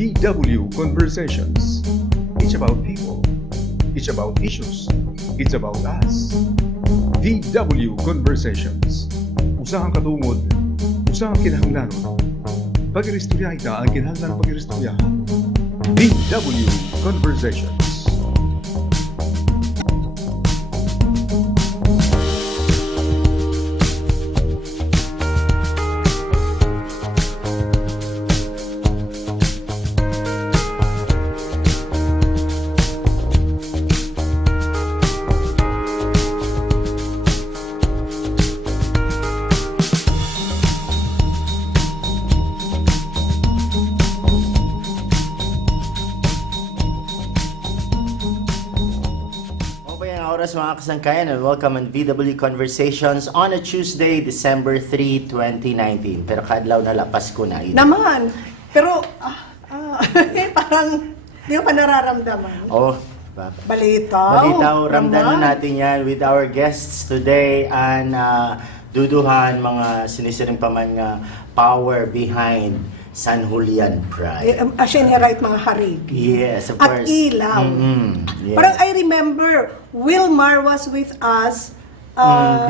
VW Conversations. It's about people. It's about issues. It's about us. VW Conversations. Usahang katungod. Usahang kinahanglanon. Pag-iristorya ita ang kinahanglan pag-iristoryahan. VW Conversations. Mga kasangkayan, and welcome on VW Conversations on a Tuesday, December 3, 2019. Pero kadlaw na lapas ko na. Naman! Pero, parang di ko pa nararamdaman. Oh, Balitaw. Ramdaman natin yan with our guests today and duduhan mga sinisiring pa man nga power behind San Julian Pride. Asya niya right mga harig. Yes, of At course. ilaw. Yes. Parang I remember, Wilmar was with us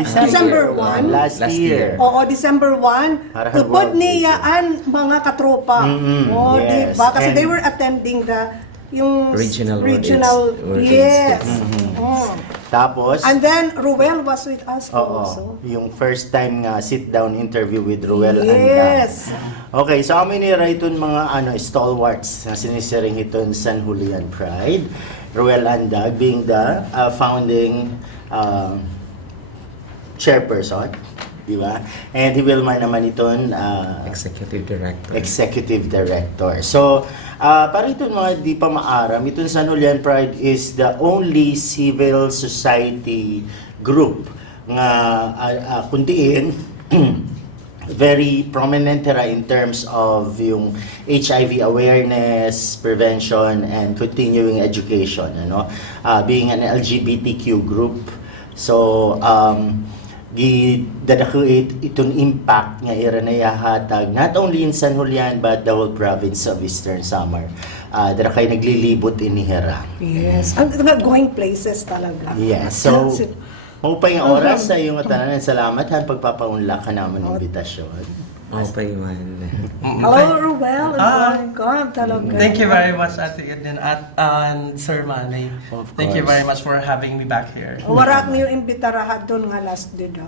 December 1. Last year. Oo, December 1. Tupod niya ang mga katropa. Yes. Diba? Kasi they were attending yung regional yes. Tapos, And then, Ruel was with us also. Yung first time nga sit-down interview with Ruel Yes. Andag. Okay, so kami nira iton mga stalwarts na sinisiring iton San Julian Pride. Ruel Andag being the founding chairperson, di ba? And si Wilmar naman iton executive director. So, para iton mga di pa maaram, iton San Julian Pride is the only civil society group nga kundiin very prominent in terms of yung HIV awareness, prevention, and continuing education, being an LGBTQ group. So, gidadakuit itong impact nga ira na yahatag not only in San Julian but the whole province of Eastern Samar. Dara kay naglilibot inihira. Yes, going places talaga. Yes, so maupay ang oras sa iyong tanan. Salamat han pagpapaunla ka naman ng invitasyon. Okay, man. Hello, Ruel. God, talaga. Thank you very much, Ate Eden and Sir Manny. Thank you very much for having me back here. Warak niyo imbitarahan doon nga last day daw.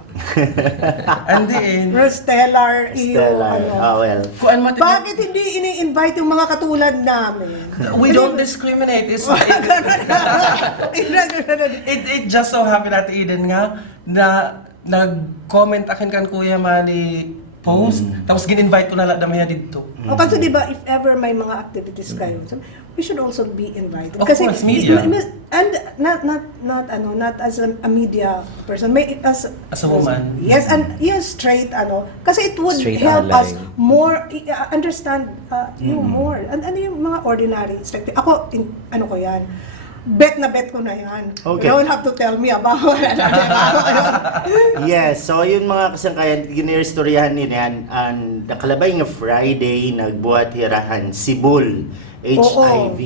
And then, Stellar, well. Bakit hindi ini-invite yung mga katulad namin? We don't discriminate. It just so happened, Ate Eden nga, na nag-comment akin kan Kuya Manny post, tapos gin-invite ko na lang damaya dito. O kasi diba, if ever may mga activities kayo, we should also be invited. Of Kasi, course, media. And not as a media person, as a woman. Yes, and yes, straight, kasi it would Straight help ally. us more, understand you more. And ano yung mga ordinary, ako, ko yan, bet ko na yan. Okay. You don't have to tell me about it. Yes, so yun mga kasangkayan, giniristoryahan niyan, ang nakalabay nga Friday, nagbuhat hirahan Sibul, HIV,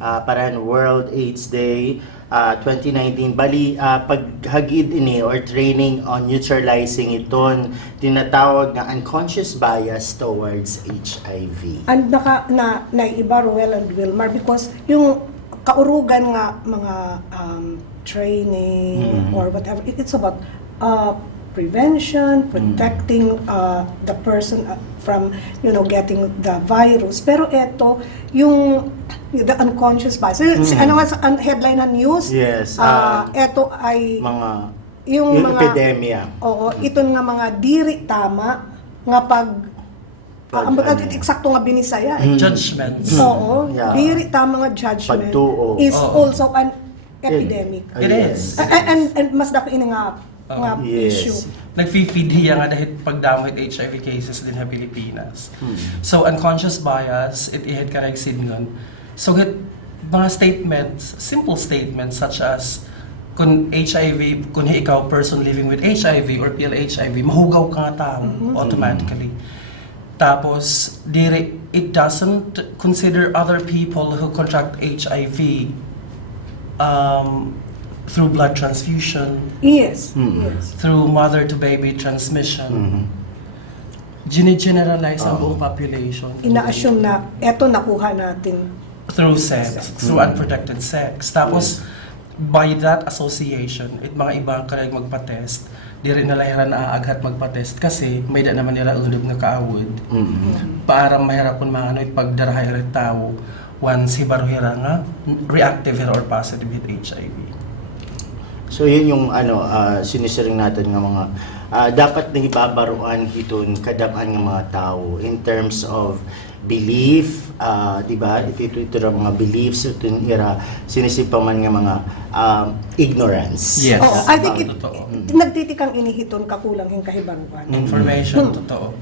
parahan World AIDS Day, 2019. Bali, paghagid ini or training on neutralizing iton, tinatawag na unconscious bias towards HIV. And naiba Ruel and Wilmar because yung kaurugan nga mga training or whatever, it's about prevention, protecting the person from getting the virus. Pero ito yung the unconscious bias. Ano nga ang headline ng news? Yes. Ito ay yung mga epidemya. Oo, ito nga mga diri tama nga eksakto nga binisaya. Judgments. Oo, diri tama nga judgment is also an epidemic. It is. And mas dako ini nga issue. Nag-feed hiya nga dahil pagdamit HIV cases din sa Pilipinas. So unconscious bias, it karag sidngon. So mga statements, simple statements such as kung HIV, kung ikaw person living with HIV or PLHIV, mahugaw ka nga tao automatically. Tapos, diri it doesn't consider other people who contract HIV through blood transfusion, Yes, yes. through mother-to-baby transmission. Gine-generalize ang buong population. Ina-assume na eto nakuha natin. Through sex, through unprotected sex. Tapos, by that association, mga ibang karag magpa-test, di rin nalahiran na aaghat magpa-test kasi may da naman nila unod nga kaawod. Para mahirapon mga ano pagdarahay rin tao once hibaruhira nga reactive hira or positive with HIV. So yun yung sinisiring natin nga mga dapat na ibabaruan hiton kadam-an nga mga tao in terms of belief, di ba? Ito ra mga beliefs ito ira sinisipaman nga mga ignorance. Yes. Oo, I think Totoo. nagtitikang inihiton kakulang yung kahibaruan. Information, totoo.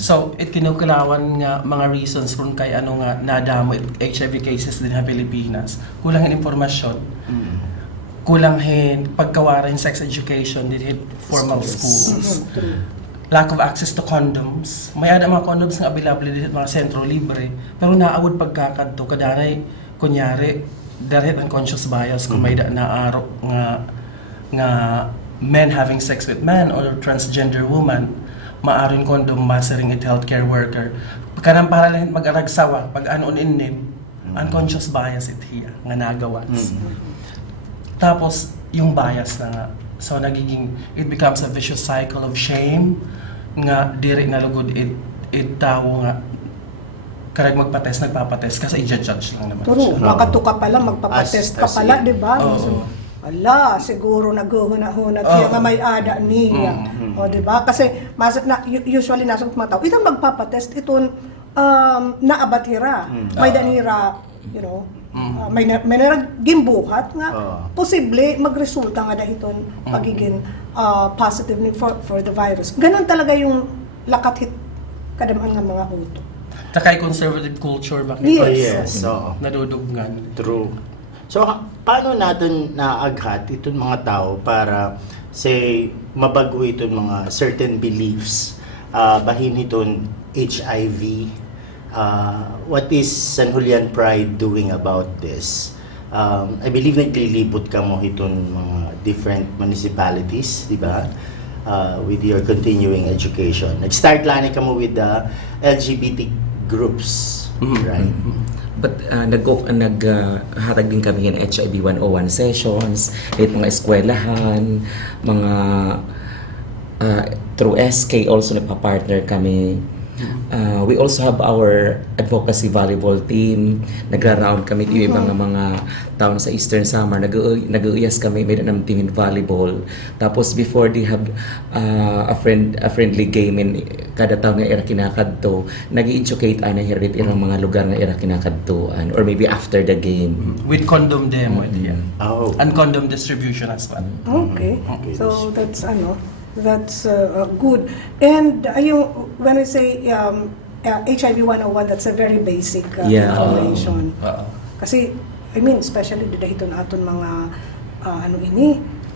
So, kinukulawan nga mga reasons kung kay ano nga nadamo HIV cases din sa Pilipinas. Kulang ang informasyon. Kulang hin pagkawaran sex education din formal schools. Lack of access to condoms. May ada mga condoms nga available din mga sentro libre, pero naawod pagkakadto kadanay kunyari direct unconscious bias kung may da naaro nga men having sex with men or transgender woman maaring kondom masering it healthcare worker kanang para lang mag-aragsawa pag anon inim unconscious bias it hiya nga nagawas. Tapos yung bias na nga, so nagiging it becomes a vicious cycle of shame nga diri nalugod it tao nga karag magpa-test nagpapa-test kasi i-judge lang naman Turo, siya. makatuka pala, magpapatest ka pala, di ba? Oo. Ala, siguro naghuhunat-hunat siya nga may ada niya. O, di ba? Kasi usually nasa mga tao, itong magpapatest, itong naabatira. May danira, you know, may gimbuhat nga posible magresulta nga dahiton pagiging positive for the virus. Ganon talaga yung lakathit kadaman nga mga uto. Takay conservative culture makita. Yes, so Nadudugnan. true. So paano natin naaghat itong mga tao para say mabago itong mga certain beliefs bahin itong HIV? What is San Julian Pride doing about this? I believe naglilibot ka mo itong mga different municipalities, di ba? With your continuing education. Nag-start lang ka mo with the LGBT groups, right? But naghatag din kami ng HIV 101 sessions, mga eskwelahan, mga through SK also nagpa-partner kami. We also have our advocacy volleyball team. Nagra-round kami yung ibang mga taon sa Eastern Summer. Nag-uuyas kami, may ng team in volleyball. Tapos before they have a friendly game in kada taon nga ira kinakadto, nag-educate ana hirit irang mga lugar nga ira kinakadtoan or maybe after the game. With condom demo, yeah. Oh. And condom distribution as well. Okay. So that's good. And when we say HIV 101, that's a very basic information. Kasi, I mean, especially dito natin mga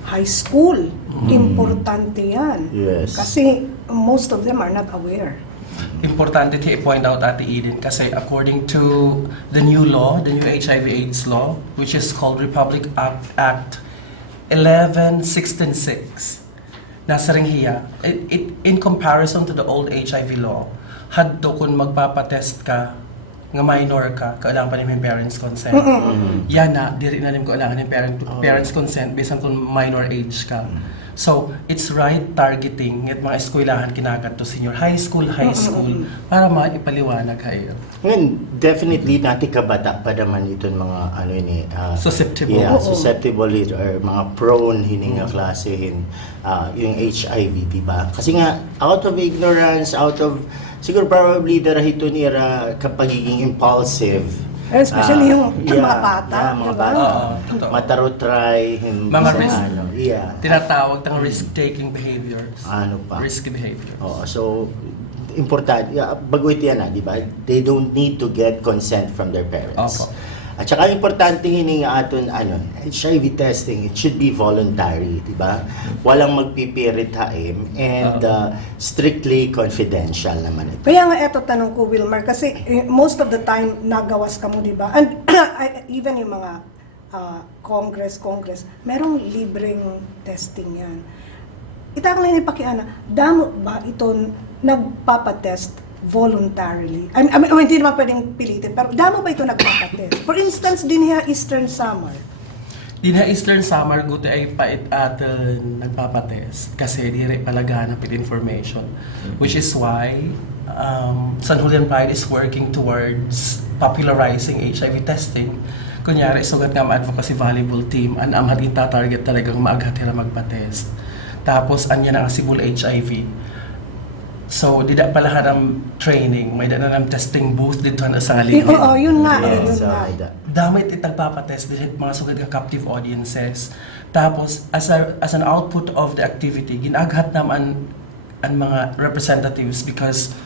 high school. Importante yan. Yes. Kasi most of them are not aware. Importante to i-point out, Ate Eden, kasi according to the new law, the new HIV/AIDS law, which is called Republic Act 1166, nasa ring hiya, in comparison to the old HIV law, hadto kung magpapatest ka nga minor ka, kailangan pa rin yung parents' consent. Yan na, diri na rin kailangan yung parents' consent based on kung minor age ka. So, it's right targeting at mga eskwelahan kinakat to senior high school, para maipaliwanag kayo. Ngayon, definitely natin kabata pa naman itong mga Susceptible. Yeah, susceptible or mga prone hining nga klase yung HIV, di ba? Kasi nga out of ignorance, siguro probably darahito nira kapagiging impulsive. Especially yung mga bata, mga diba? bata. Matarotry, Mga risk, tinatawag tang risk-taking behaviors. Risky behaviors. So importante, bago ito yan, di ba? They don't need to get consent from their parents. At saka importante hini nga aton HIV testing, it should be voluntary, di ba? Walang magpipirit haim and strictly confidential naman ito. Kaya nga eto tanong ko, Wilmar, kasi most of the time nagawas ka mo, di ba? And even yung mga Congress, merong libreng testing yan. Itakang lang ipakiana, damo ba ito nagpapatest voluntarily? I mean, hindi naman pwedeng pilitin, pero damo ba ito nagpapatest? For instance, din niya Eastern Summer. Din na Eastern Summer, guti ay pait at nagpapatest kasi dire palaganap with information. Which is why San Julian Pride is working towards popularizing HIV testing. Kunyari, sugat nga advocacy valuable team, ang amhat target talagang maaghatira magpatest. Tapos, anya na ang Sibul HIV. So, di da pala ng training, may da na ng testing booth dito na sa Oo, ngaligid. yun nga, Yes, yun nga. Damit itang papatest din mga sugad nga captive audiences. Tapos, as an output of the activity, ginaghat naman ang mga representatives because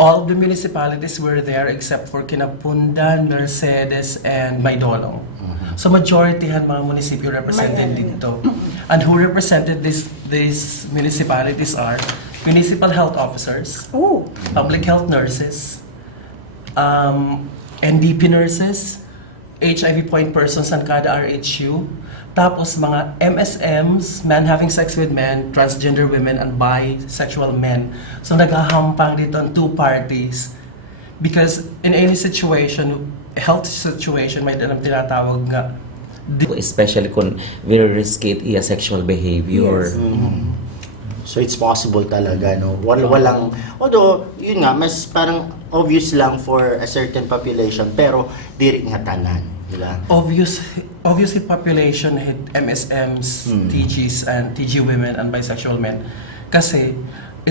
all the municipalities were there except for Kinapundan, Mercedes, and Maydolong. So majority han mga munisipyo represented dito. And who represented these municipalities are municipal health officers, Oh, public health nurses, NDP nurses, HIV point persons ng kada RHU, tapos mga MSMs, men having sex with men, transgender women, and bisexual men. So naghahampang dito ang two parties. Because in any situation, health situation, may tinatawag nga Especially kung very risky iya sexual behavior. So it's possible talaga, no? Walang, although, yun nga, mas parang obvious lang for a certain population, pero diri nga tanan, di ba? Obviously population hit MSMs, TGs, and TG women and bisexual men. Kasi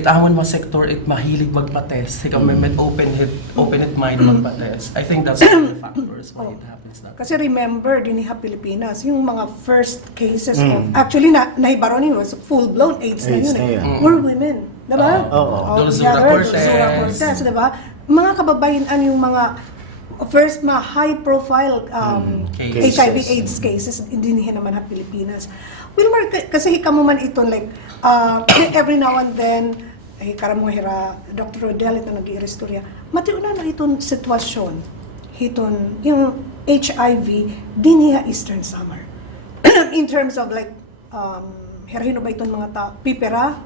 amon mo sector mahilig magpa-test. Ikaw may open it mind magpa-test. I think that's one of the factors why it happens that. kasi remember, din sa Pilipinas, yung mga first cases of, actually, nahibaron was full-blown AIDS na AIDS yun na eh. yun. Were women. Diba? Oo. Dulzura Cortez. Diba? Mga kababayan, yung mga first mga high-profile Cases. HIV AIDS cases, hindi niya naman sa Pilipinas. Wilmar, kasi hikamo man ito, like, every now and then, karam mo hira, Dr. Rodel, ito nag-i-restorya, matiuna na itong sitwasyon, hiton, yung HIV, di niya Eastern Summer. In terms of like, hirahino ba itong mga pipera,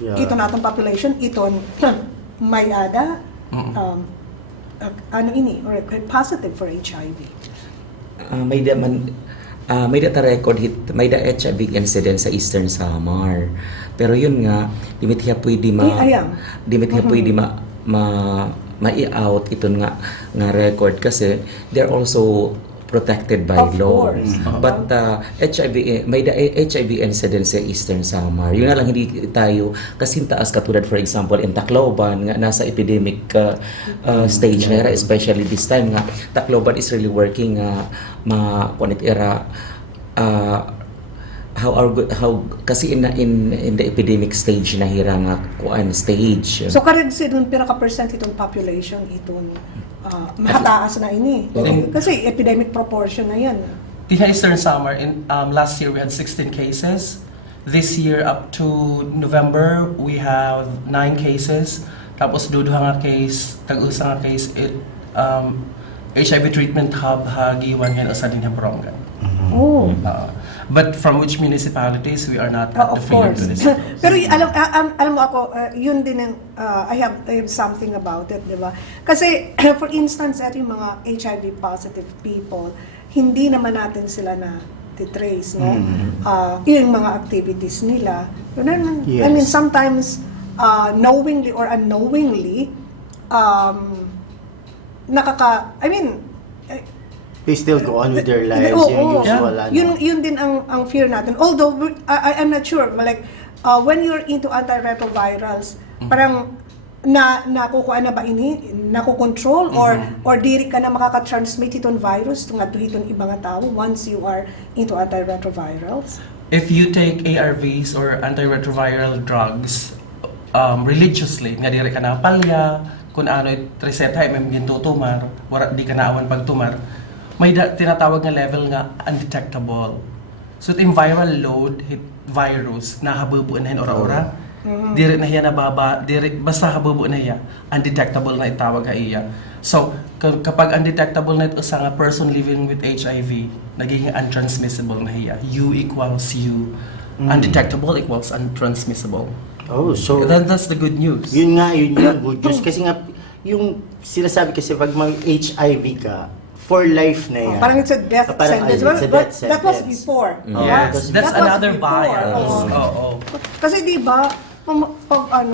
Yeah. ito natong population, iton may ada, ano ini, or positive for HIV. May data record hit, may da HIV incident sa Eastern Samar. Pero yun nga, limit hiya pwede ma-i-out iton nga record kasi they're also protected by Of law. course. But may da HIV incident sa Eastern Samar. Yun nga lang hindi tayo kasi taas katulad for example in Tacloban nga nasa epidemic stage na era, especially this time nga Tacloban is really working kunit era how kasi in the epidemic stage na hira nga kuan stage. So karon si dun pinaka-percent itong population itong mahataas na ini. Kasi epidemic proportion na yan. In Eastern Summer, last year we had 16 cases. This year up to November, we have 9 cases. Tapos duduha nga case, tag-usa nga case, HIV treatment hub hagiwan ngayon sa din Brongan. Oh. But from which municipalities we are not at the Of course. municipalities. Pero alam mo ako, yun din ang, I have something about it, di ba? Kasi, for instance, yung mga HIV positive people, hindi naman natin sila na titrace, no? Yung mga activities nila. I mean, sometimes, knowingly or unknowingly, They still go on with their lives, yung usual, Yun din ang fear natin. Although, I'm not sure, like, when you're into antiretrovirals, parang nakukuha na ba ini? Nakukontrol? Or diri ka na makaka-transmit itong virus tunga to itong ibang tao once you are into antiretrovirals? If you take ARVs or antiretroviral drugs religiously, nga dire ka na palya, kung ano reset hay may gintutumar, wala di ka naawan pagtumar, may tinatawag nga level nga undetectable. So yung viral load, hit virus, nahabubuan na yun ora-ora. Diri na hiya nababa, basta habubuan na hiya, undetectable na itawag ka iya. So, kapag undetectable na ito sa nga person living with HIV, naging untransmissible na hiya. U equals U. Undetectable equals untransmissible. Oh, so That's the good news. yun nga, yun yung good news. Kasi nga, yung sinasabi kasi pag mag-HIV ka, for life na yan. Parang it's a death Parang, sentence. it's a But death that was sentence. before. Yes, that's That was another before. bias. Oo. Oo. Kasi di ba, pag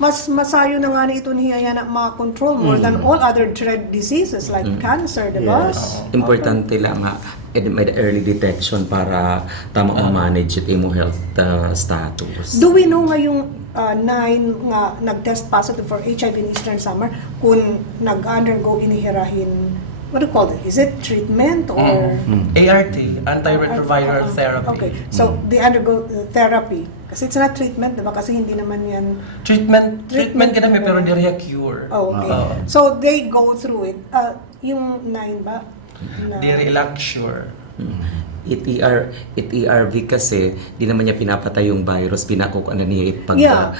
mas masayo na nga na ito niya na ma-control more than all other dread diseases like cancer, di ba? Yes. Importante lang nga may early detection para tamang manage it imo health status. Do we know nga yung 9 nga nag-test positive for HIV in Eastern Summer kung nag-undergo inihirahin, what do you call it? Is it treatment or... ART, antiretroviral therapy. Okay, so they undergo therapy. Kasi it's not treatment, diba? Kasi hindi naman yan... Treatment ka namin pero di cure. Oh, okay. Oo. So they go through it. Yung 9 ba? Di sure. It ERV kasi di naman niya pinapatay yung virus, pinakukuan niya it pag Yeah.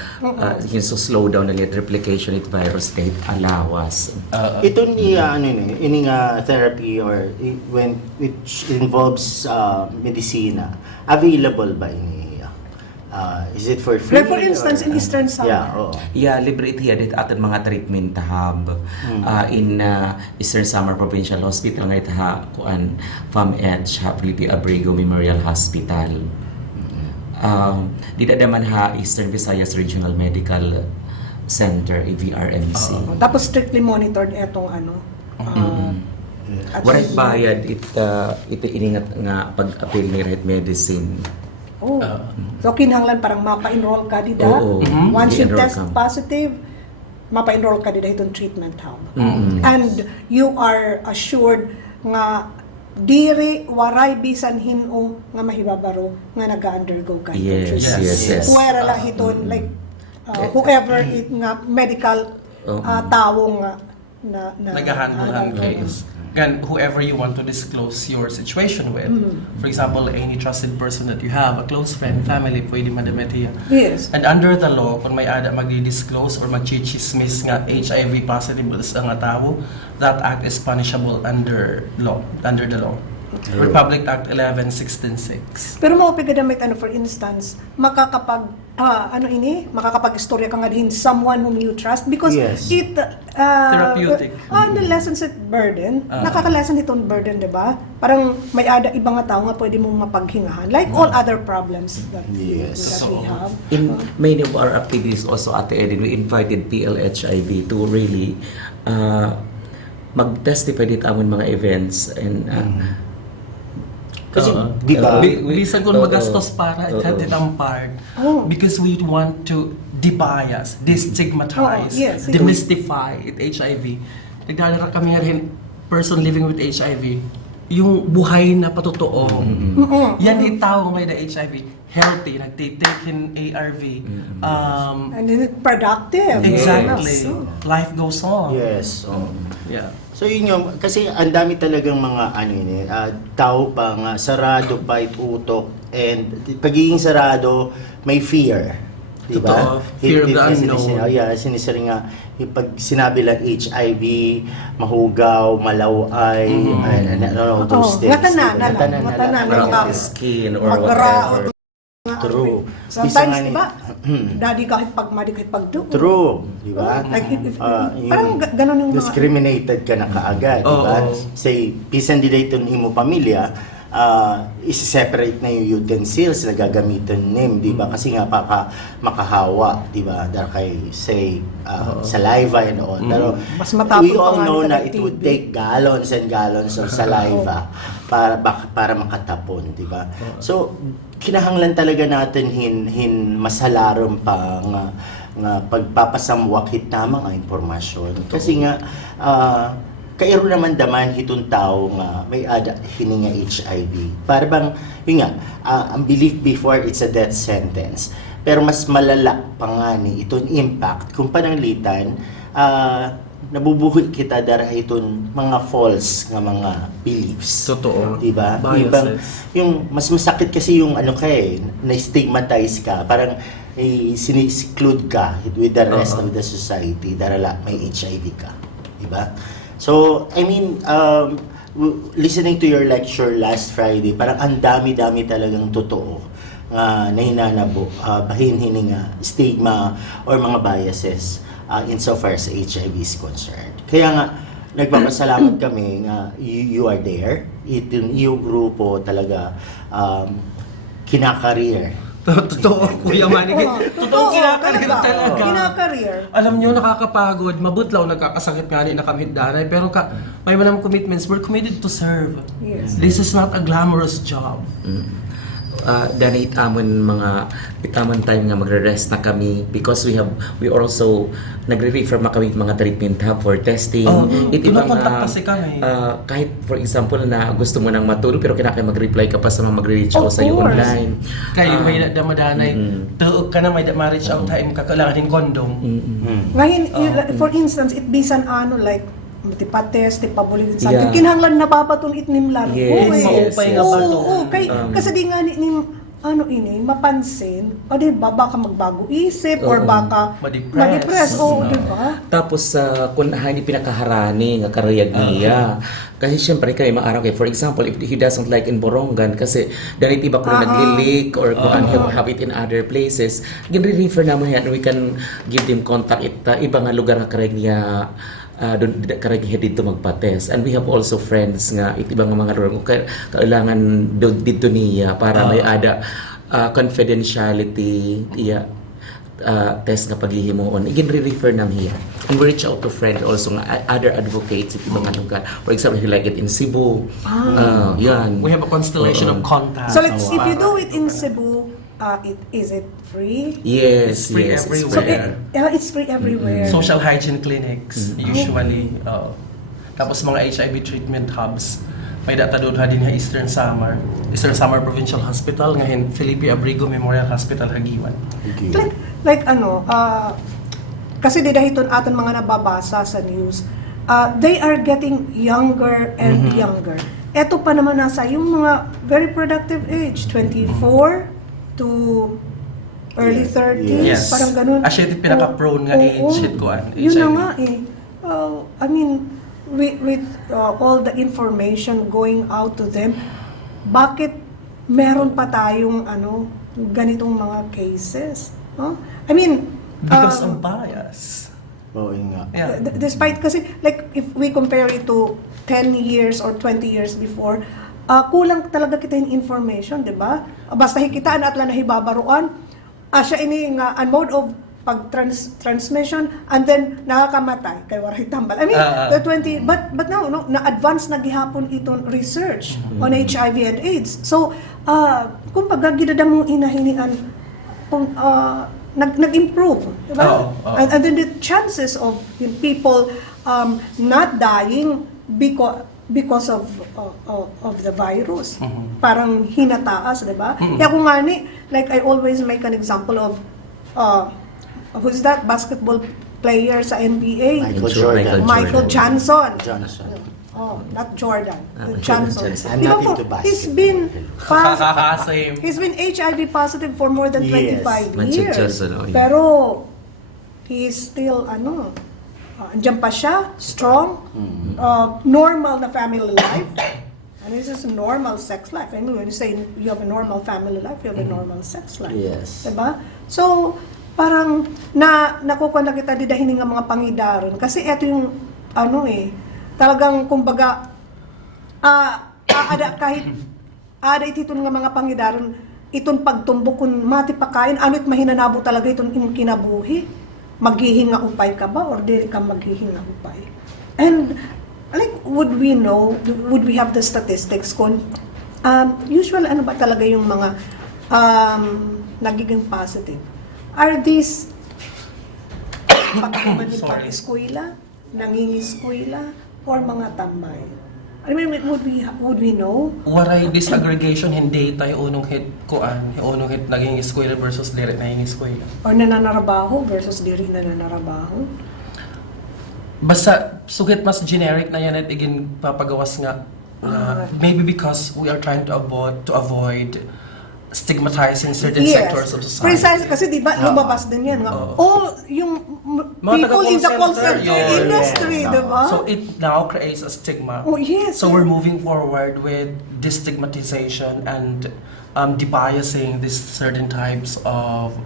yung so slow down na niya replication it virus rate alawas. Ito ni ini nga therapy or when which involves medicina, available ba ini? Is it for free? Like for instance, in Eastern Summer. Yeah, oo. Yeah, libre it here dit aton mga treatment hub in Eastern Samar Provincial Hospital nga itaha kuan Farm Edge Felipe Abrego Memorial Hospital. Dida man ha Eastern Visayas Regional Medical Center EVRMC. Tapos strictly monitored etong ano. At Waray bayad it iningat nga pag-appeal ni right medicine. Oh. So kinahanglan parang mapa-enroll ka dida. Oo. Once you I-enroll test ka. positive, mapa-enroll ka dida itong treatment hub. And you are assured nga diri waray bisan hino nga mahibabaro nga naga-undergo ka itong Yes, treatment. yes. Whoever la hiton like whoever it nga medical tawo nga na Nag-handle ang case. And whoever you want to disclose your situation with. For example, any trusted person that you have, a close friend, family, pwede madamit hiya. Yes. And under the law, kung may ada magdi-disclose or magchichismis nga HIV positive sa nga tao, that act is punishable under the law. Republic Act 11-16-6. Pero mao pigadamit ano for instance, makakapag makakapag-istorya ka nga din someone whom you trust because Yes. it Therapeutic. lessens it burden. Nakaka-lessen itong burden, 'di ba? Parang may ada ibang nga tao nga pwede mong mapaghingahan like all other problems that Yes. that we have. In many of our activities also at the end, we invited PLHIV to really mag-testify dito among mga events and Kasi di ba? Bisan kung magastos para attended ang part because we want to debias, destigmatize, Yes, demystify it HIV. Nagdadala kami nga rin person living with HIV, yung buhay na patotoo. Yan yung tao may na HIV, healthy, nagtitake in ARV. And then it's productive. Exactly. Yes. Life goes on. Yes. Yeah. So yun yung, kasi ang dami talagang mga tao pa nga, sarado pa utok, and pagiging sarado, may fear. Diba? Totoo. Fear of the unknown. Sinisari nga, yung pag sinabi lang HIV, mahugaw, malaway, those things. Ngatanan. skin or Magra- whatever. True. Sometimes, di ba? Daddy kahit madi kahit pagdo. True, di ba? Like, parang ganon yung mga... Discriminated ka na kaagad, di ba? Say, pisan di dito imo pamilya, isi-separate na yung utensils na gagamitin nim, di ba? Kasi nga makahawa, di ba? Dahil kay, say, saliva and all. Pero Mas matapang we all pa nga know yung na it would TB. take gallons and gallons of saliva para makatapon, di ba? So, kinahanglan talaga natin masalarom pa nga pagpapasamwak hit tamang ang impormasyon. Kasi nga, kairo naman daman hitong tao nga may ada hininga HIV. Para bang, yun nga, ang belief before it's a death sentence. Pero mas malala pa nga ni itong impact kung pananglitan nabubuhi kita dara iton mga false nga mga beliefs. Totoo. Diba? Biases. Yung mas masakit kasi yung ano na-stigmatize ka, parang siniseclude ka with the rest of the society dahil may HIV ka. Diba? So, I mean, listening to your lecture last Friday, parang ang dami-dami talagang totoo nga nahinanabo, bahinhin nga stigma or mga biases insofar sa HIV is concerned. Kaya nga, nagpapasalamat kami nga you are there. Yung grupo talaga kinakareer. Totoo, Kuya Manny. Totoo, kinakareer talaga. Kinakareer. Alam nyo, nakakapagod. Mabutlaw, nagkakasakit nga rin na kami danay. Pero may walang commitments. We're committed to serve. Yes. This is not a glamorous job. Dani itamon time nga magre-rest na kami because we also nagre-refer kami mga treatment hub for testing. Kinukontak kasi kami. Kahit for example na gusto mo nang matulog pero kinakaya mag-reply ka pa sa mga magre-reach out sa iyo online. Kayo may damadanay, tuog ka na may ma-reach out tayo, kakailangan din kondom. Ngayon, for instance, it bisan like tipates, tipabulig sa Yeah. kinahanglan napapaton itnim laro. Yes, maupay nga ba to? Kasi di nga ni mapansin, o di ba, baka magbago isip, or baka ma-depress, di ba? Tapos kung hindi pinakaharani nga karayag niya. Kasi syempre kay maaraw kay for example if he doesn't like in Borongan kasi dahil iba ko naglilik or kung ano have it in other places, gin-refer naman yan, we can give them contact iba nga lugar nga karayag niya doon karagi dito magpa-test. And we have also friends nga ibang mga lugar kailangan dito niya para may ada confidentiality test nga paghihimuon. Again, re-refer nam hiya. And we reach out to friends also nga other advocates at ibang lugar. For example, if you like it in Cebu, yan. We have a constellation of contacts. So if you do it in Cebu, is it free? Yes, It's free yes, it's everywhere. free. It's free everywhere. Social hygiene clinics, usually. Tapos mga HIV treatment hubs. May data doon din nga Eastern Samar Provincial Hospital, ngayon Felipe Abrigo Memorial Hospital, Hagiwan. Like kasi didahiton aton mga nababasa sa news, they are getting younger and younger. Eto pa naman nasa yung mga very productive age, 24 to early 30s, Yes. parang ganun. Actually, pinaka-prone nga age hit ko Yun na HIV. nga I mean, with all the information going out to them, bakit meron pa tayong ganitong mga cases? Huh? I mean, Because of bias. Oo, yun nga. Yeah. despite kasi, like, if we compare it to 10 years or 20 years before, kulang talaga kita yung information, di ba? Basta hikitaan at lang nahibabaruan, siya ini nga, a mode of pag-transmission, and then nakakamatay kay waray tambal. I mean, the 20, but now, na-advance na gihapon itong research on HIV and AIDS. So, kumbaga, ginada mong inahinian, nag-improve, diba? And then the chances of people not dying because of the virus, parang hinataas, diba? Kaya kung nga like I always make an example of who's that basketball player sa NBA? Michael Johnson. Not Jordan. Johnson. I'm not into basketball. He's been HIV positive for more than 25 years. Johnson, Pero he's still andyan pa siya, strong, normal na family life. And this is a normal sex life. I mean, when you say you have a normal family life, you have a normal sex life. Yes. Diba? So, parang nakukuha na kita didahin ng mga pangidaron. Kasi eto yung, talagang kumbaga, ada ititun nga mga pangidaron, itong pagtumbok kung mati pakain, ano't mahinanabo talaga itong kinabuhi. Maghihinga upay ka ba or dili ka maghihinga upay? And like, would we have the statistics kung usual ba talaga yung mga nagiging positive? Are these pag-ibig pag-eskwela, nangingiskwela, or mga tambay? I mean, would we know? Waray disaggregation, hindi tayo unong hit kuan, unong hit naging eskwela versus direct na yung eskwela. Or nananarabaho versus diri nananarabaho? Basta sugit mas generic na yan at igin papagawas nga maybe because we are trying to avoid stigmatizing certain sectors of society. Precisely, kasi di ba lumabas din yan nga. Yung people in the call center industry, di ba? So it now creates a stigma. Oh, yes. So we're moving forward with destigmatization and debiasing these certain types of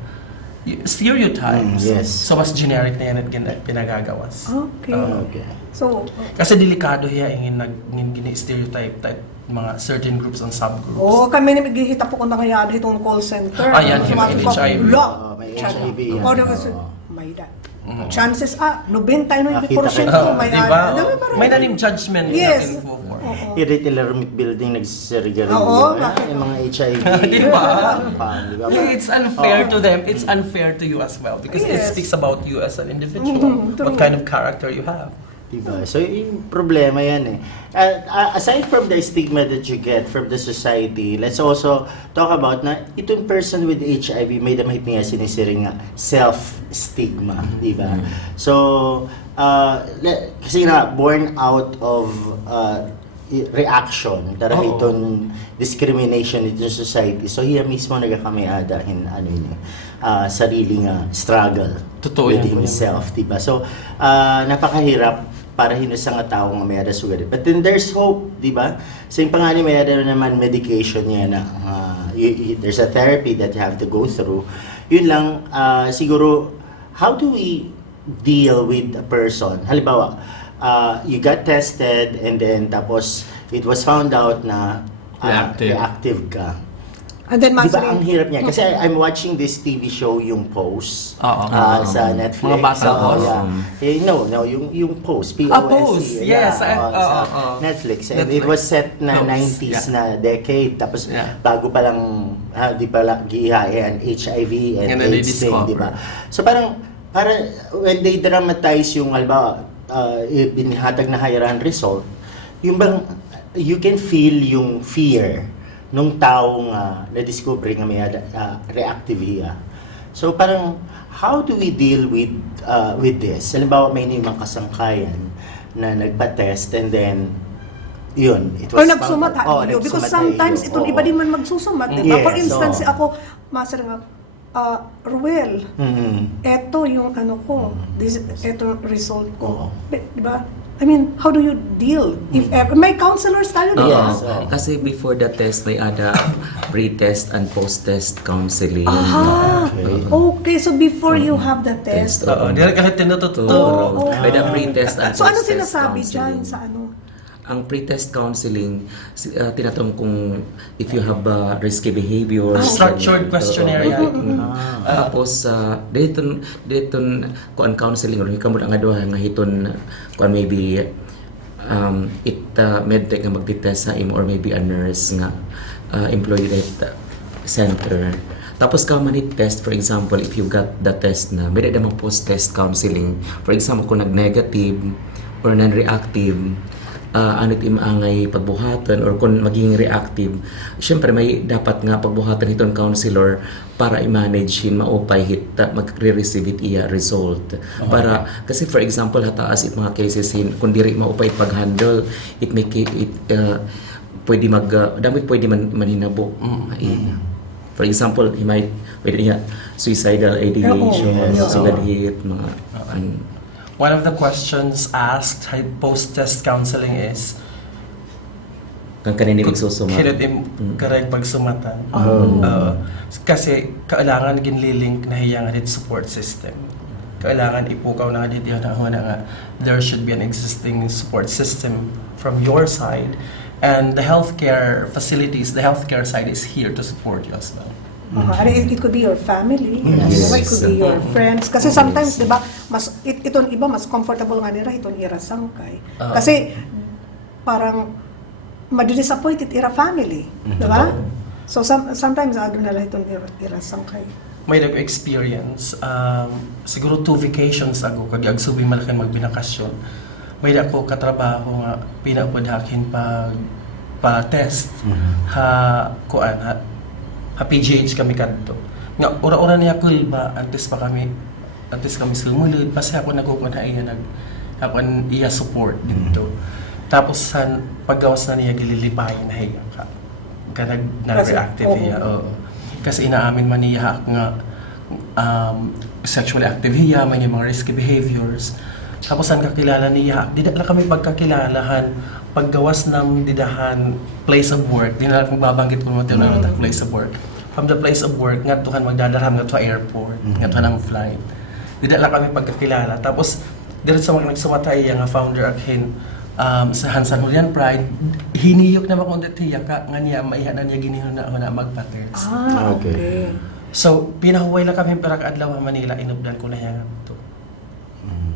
stereotypes. Yes. So mas generic na yan at pinagagawas. Okay. Okay. So, Kasi delikado hiya ingin gini-stereotype type mga certain groups and subgroups. kami na maghihita po kung nakayaan itong call center. Ayan, Sumabi yung ko, HIV. May HIV yan. May that. Chances 99% Nakita may diba? marami. May nanim judgment Yes. natin for. Irregular building nagsisirigarilyo. Oo, Yung mga HIV. Diba? Diba? It's unfair to them. It's unfair to you as well because it Yes. speaks about you as an individual. True. What kind of character you have. Diba? So, yung problema yan eh. Aside from the stigma that you get from the society, let's also talk about na itong person with HIV, may damahit niya sinisiring nga self-stigma. Diba? So, kasi na, born out of reaction dahil Oo. itong discrimination itong society. So, hiya mismo nagkakami adahin sariling struggle Totoo with yan po yan. himself, diba? So, napakahirap para hinus ang tao nga may ada sugat. But then there's hope, diba? So, yung pangani may ada naman medication niya na there's a therapy that you have to go through. Yun lang, siguro, how do we deal with a person? Halimbawa, you got tested and then tapos it was found out na reactive ka. And then, Di ba ang hirap niya? Kasi I'm watching this TV show, yung Pose, sa Netflix. Mga bata Oo, Pose. yeah. No, yung Pose, P-O-S-E. Pose, yes. Sa Netflix. And it was set na Pose, 90s yeah. na decade. Tapos Yeah. bago pa lang, di pa lang gihayan, HIV and And then they AIDS thing, discover. di ba? So parang when they dramatize yung, halimbawa, binihatag na higher result, yung bang, you can feel yung fear nung taong na-discover nga may reactive hiya. So parang, how do we deal with this? Halimbawa, may mga kasangkayan na nagpa-test and then, yun, it was Or nagsumat found- ha, because nagsumat sometimes tayo. itong Oo. iba din man magsusumat, di ba? Yes, For instance, oo. ako, Master nga, Ruel, eto yung ano ko, eto result ko. Di ba? I mean, how do you deal? If ever, may counselors tayo, di ba? Yes. oo. Kasi before the test, may ada pre-test and post-test counseling. Aha! Okay, so before you have the test, Oo, di kahit tinututo. Oo. May the pre-test and so ano post-test sinasabi counseling. dyan sa ano? Ang pre-test counseling, tinatanong kung if you have risky behavior. Structured questionnaire yan. Tapos, dito kung ang counseling, or hikamod ang aduha nga hiton, kung maybe medtech nga magtitest sa imo or maybe a nurse nga employee at center. Tapos ka man test, for example, if you got the test na, may damang post-test counseling. For example, kung nag-negative or non-reactive, anit imangay pagbuhatan or kung maging reactive, syempre may dapat nga pagbuhatan hiton counselor para i-manage hin maupay hit magre-receive it iya result. Para kasi for example hataas it mga cases hin kung diri maupay pag-handle, it make it pwede damit pwede man hinabo. For example, he might pwede niya suicidal ideation, suicide hit mga One of the questions asked post-test counseling is, kang kanini magsusuma. Kinit karag pagsumatan. Kasi kailangan ginlilink na hiyang hadit support system. Kailangan ipukaw na hadit yun na nga there should be an existing support system from your side, and the healthcare facilities, the healthcare side is here to support you as well. It could be your family, Yes. it could be your friends. Kasi sometimes, di ba, iton iba, mas comfortable nga nila, iton ira sangkay. Kasi, parang, madidisappointed ira family. Di ba? So, sometimes, ano nila iton ira sangkay. May nag-experience, siguro 2 vacations ago, kag agsubi malaking magbinakasyon. May ako katrabaho nga, pinapadhakin pa-test, ha PGH kami kadto. Nga ura-ura niya kulba antes kami sumulod kasi ako nagkukunaay nga tapos iya support dito. Tapos sa paggawas na niya gililipayan na hiya ka nag-reactive Kasi, hiya. Oo. Kasi inaamin man niya nga sexually active hiya, may mga risky behaviors. Tapos ang kakilala niya, di na kami pagkakilalahan, paggawas ng didahan place of work, di na lang kung babanggit ko naman yung place of work. From the place of work, nga tuhan magdadaram nga to airport, nga tuhan ang flight. Di na lang kami pagkakilala. Tapos, dito sa mga nagsumatay, nga founder akin, sa Hansan Julian Pride, hiniyok na makundit hiya ka, nga niya, maihan na niya ginihon na ako na magpa-test. Okay. So, pinahuway lang kami para kaadlaw sa Manila, inubdan ko na yan ito.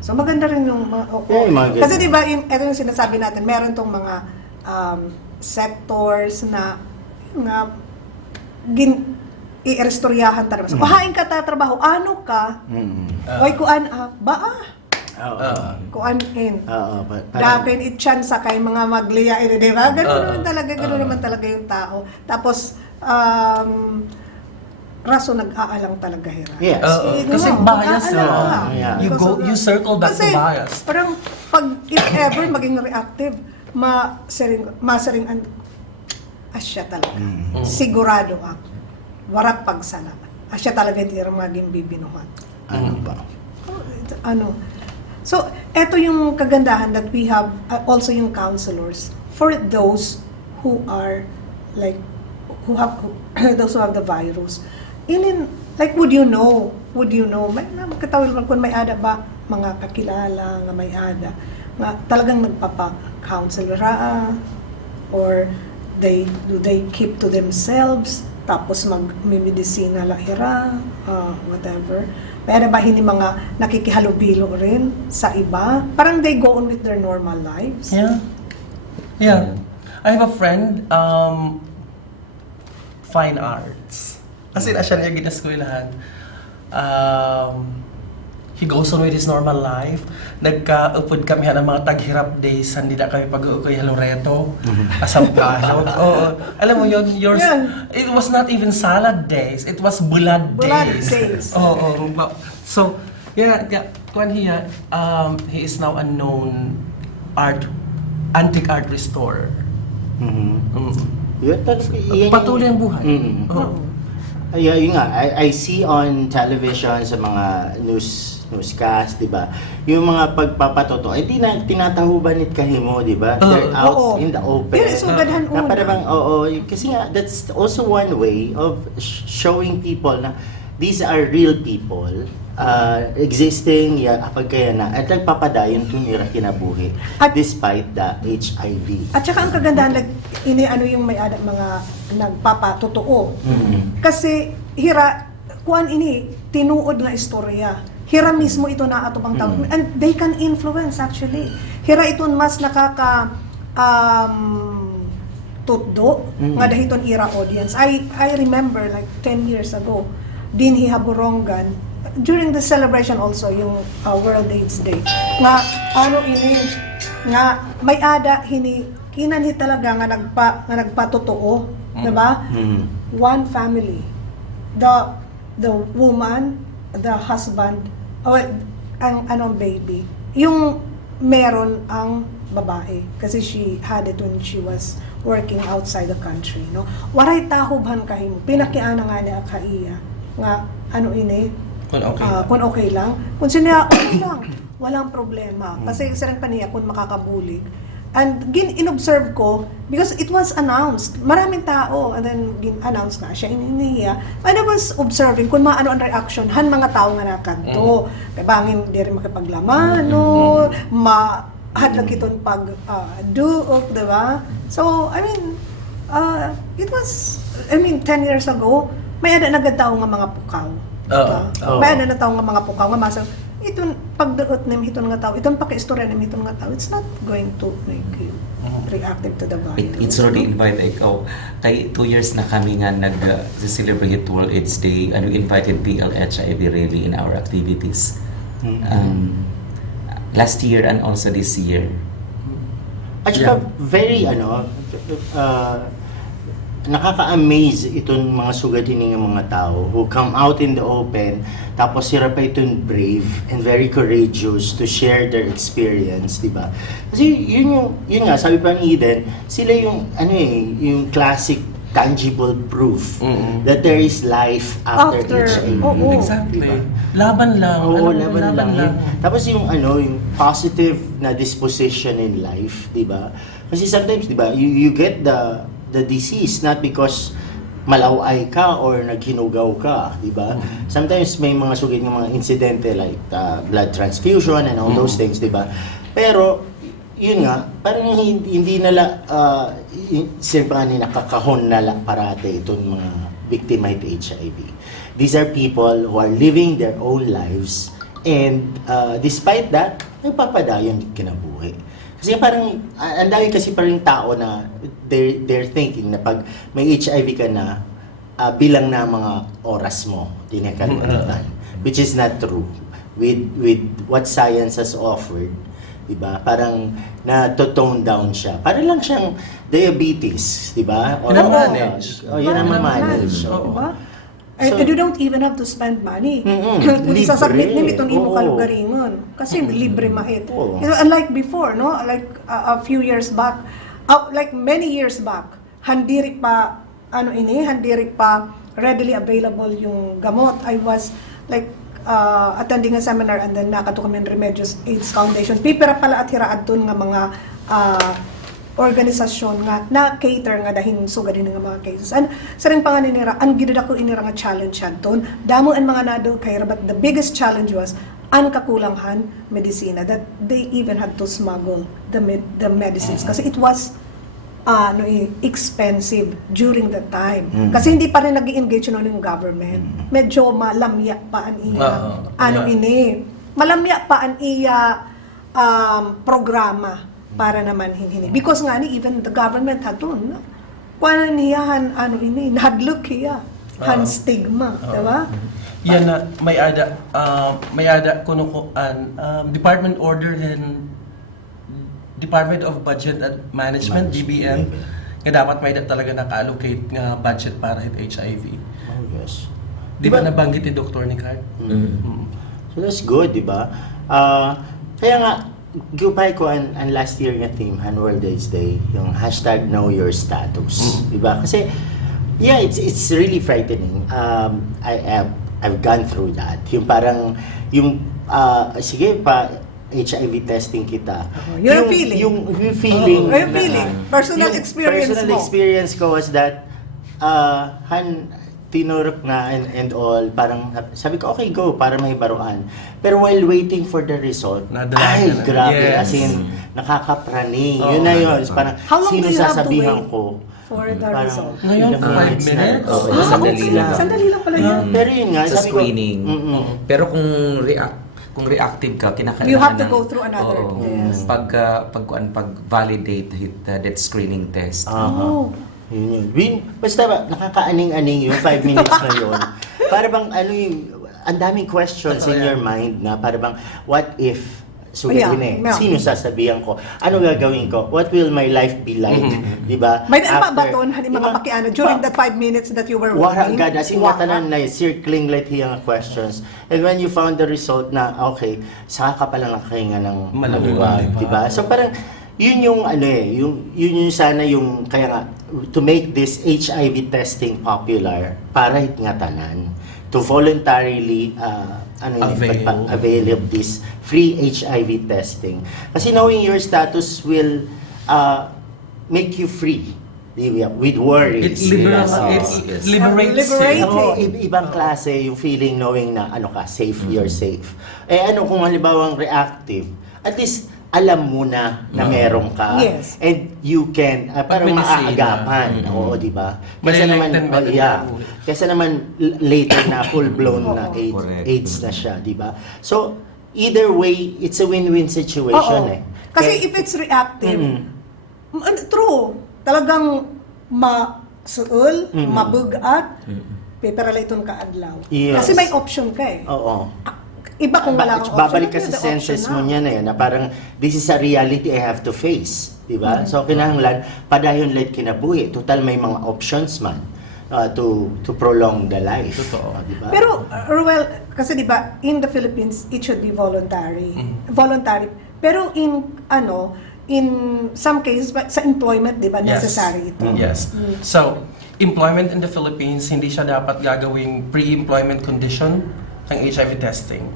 So maganda rin yung mga, Yeah, yung mga ganun. kasi di ba ito yung sinasabi natin, meron tong mga sectors na i-restoryahan talaga. So, hain ka tatrabaho, ano ka? Oy, kuan kuan in. Dakin itchan sa kay mga magliya, di ba? Ganun naman talaga yung tao. Tapos, raso nag-aalang talaga hira. Yes. Kasi bias Yeah. you circle back to bias. Parang pag if ever maging reactive, masaring asya talaga. Sigurado ako. Warak pagsala. Asya talaga hindi rin maging bibinuhat. Ano ba? So, eto yung kagandahan that we have, also yung counselors, for those who are like, those who have the virus. Like, would you know, may katawid kung may ada ba, mga kakilala nga may ada, nga talagang nagpapa-counsel or do they keep to themselves, tapos mag-medisina lahira, whatever. May ada ba hindi mga nakikihalubilo rin sa iba? Parang they go on with their normal lives. Yeah. I have a friend, fine arts. Kasi na siya niya ginaskwelahan. He goes on with his normal life. Nagka-upod kami ng mga taghirap days, hindi na kami pag-uukay halong reto. Asam ka. Alam mo yun, it was not even salad days, it was bulad days. So, when he is now a known antique art restorer. Patuloy ang buhay. Yun nga, I see on television sa mga newscast, di ba? Yung mga pagpapatoto, ay tinatahuban nit kahimo, di ba? They're out in the open. Pero sugadhan una. Parang, kasi nga, that's also one way of showing people na these are real people existing kapag kaya na at nagpapadayon kung nila kinabuhi despite the HIV. At saka ang kagandahan, yung may ada mga nagpapatotoo. Kasi kuan tinuod nga istorya. Hira mismo ito na atubang tao. And they can influence actually. Hira ito mas nakaka tutdo nga dahiton ira audience. I remember like 10 years ago, dinhi Haborongan, during the celebration also yung World AIDS Day, nga nga may ada kinanhi talaga nga nagpatotoo, diba? One family, the woman, the husband, ang baby, yung meron ang babae kasi she had it when she was working outside the country, no? Waray tahubhan kahimo, pinakiana nga niya kaiya nga kung okay lang. Kung siya okay lang, walang problema. Kasi isa rin pa niya kung makakabulig. And in-observe ko, because it was announced, maraming tao, and then in-announce na siya, inihiya. And I was observing kung maano ang reaction, mga tao nga nakanto. Kaya bangin, di rin makipaglaman, mahadlag itong pag-duok, diba? So, it was, 10 years ago, may ada nagataw nga mga pukaw. May ada na tao nga mga pukaw nga masang itong pagdaot nim hitong nga tao, itong paki-istorya nim hitong nga tao, it's not going to make you reactive to the virus. It's already invited ikaw. Kay 2 years na kami nga nag-celebrate World AIDS Day and we invited PLHIV really in our activities. Last year and also this year. At saka very nakaka-amaze itong mga sugatining ng mga tao who come out in the open, tapos sila pa itong brave and very courageous to share their experience, di ba? Kasi yun nga, sabi pa ni Eden, sila yung, yung classic tangible proof that there is life after HIV. Oo. Exactly. Diba? Laban lang. Oo, Alam mo, laban lang. Tapos yung yung positive na disposition in life, di ba? Kasi sometimes, di ba, you get the disease not because malaway ka or naghinugaw ka, di ba? Sometimes may mga sugid ng mga insidente like blood transfusion and all those things, di ba? Pero yun nga, parang hindi nala siyempre nakakahon nala parate itong mga biktima ng HIV. These are people who are living their own lives and despite that, nagpapadayon kinabuhi. Kasi parang, ang dami kasi parang tao na they're thinking na pag may HIV ka na, bilang na mga oras mo, dinakalimutan. Which is not true. With what science has offered, diba? Parang na-tone down siya. Parang lang siyang diabetes, diba? Yun ang manage. Yun ang manage. Diba? So, And you don't even have to spend money. Libre. Isasubmit nila itong imo Oo. kalugaringon. Kasi libre mahit. Oo. You know, unlike before, no? Like a few years back, like many years back, handiri pa readily available yung gamot. I was like attending a seminar and then nakato kami ng Remedios AIDS Foundation. Pipira pala at hiraad dun nga mga organisasyon nga na cater nga dahin sugadin nga mga cases. And sa ring panganinira, ang gidud ako inira nga challenge hadton. Damo ang mga nado kay but the biggest challenge was ang kakulanghan medisina that they even had to smuggle the medicines kasi it was expensive during that time. Kasi hindi pa rin nag-engage yung government. Medyo malamya pa ang iya malamya pa ang iya programa para naman hinhini. Because nga ni even the government had dun, kuan niya nahadlok hiya, han stigma, diba? Yan na may ada kuno ko department order and Department of Budget and Management DBM nga dapat may talaga naka-allocate nga budget para hit HIV. Oh, yes. Di ba nabanggit ni Dr. ni Card? So that's good, di ba? Kaya nga, gupay ko ang last year nga theme, World AIDS Day, yung hashtag Know Your Status. Di ba? Kasi, yeah, it's really frightening. I've gone through that. Yung parang, sige pa, HIV testing kita. Yung feeling. Yung feeling. Yung feeling. Personal yung experience personal mo. experience ko was that, tinurok na and all, parang sabi ko, okay, go, para may baruan. Pero while waiting for the result, Nadala ka na. grabe, Yes. as in, nakakapraning. Yun na yun. Parang, How long sino do you have to sasabihan wait ko? for the Parang, result? Ngayon, ilang 5 minutes na. minutes? Oo, Sandali lang. Sandali lang pala yun. Pero yun nga, Sa sabi ko, screening. Pero kung reactive ka, kinakailangan You have to ng- go through another Oo. test. Pag-validate that screening test. Oh. Yun. Basta ba, nakakaaning-aning yung 5 minutes na yun. Para bang, ang daming questions in your mind na para bang, what if, sino sasabihan ko? Ano gagawin ko? What will my life be like? Diba? May nang After- pabaton, hani mga pakiano, during that 5 minutes that you were Wala working. agad, as in tanan na circling like hiyang questions. And when you found the result na, okay, saka ka palang nakahinga ng Maluwag, diba? So parang, yun yung yun sana yung, kaya nga, to make this HIV testing popular, para nga tanan, to voluntarily, avail of this free HIV testing. Kasi knowing your status will make you free. With worries. It liberates Liberating. Oo, ibang klase yung feeling knowing na safe, you're safe. Kung halimbawa reactive, at least alam mo na meron ka. Yes. And you can, parang Medicine. maaagapan. Oo, di ba? Malilektan. Kesa naman later na full-blown na Correct. AIDS na siya, di ba? So, either way, it's a win-win situation Oo. Kasi if it's reactive, true, talagang masuol, mabugat, peperaliton ka adlaw. Yes. Kasi may option ka eh. Oo. Iba kung wala kang option. Babalik ka then sa the option senses na. mo niya na yun, na parang, this is a reality I have to face. diba? So kinahanglan padayon light kinabuhi, total may mga options man to prolong the life. Totoo. Diba? Pero, Ruel, kasi di ba, in the Philippines, it should be voluntary. Voluntary. Pero in some cases, sa employment, di ba, Yes. necessary ito. Yes. So, employment in the Philippines, hindi siya dapat gagawing pre-employment condition ng HIV testing.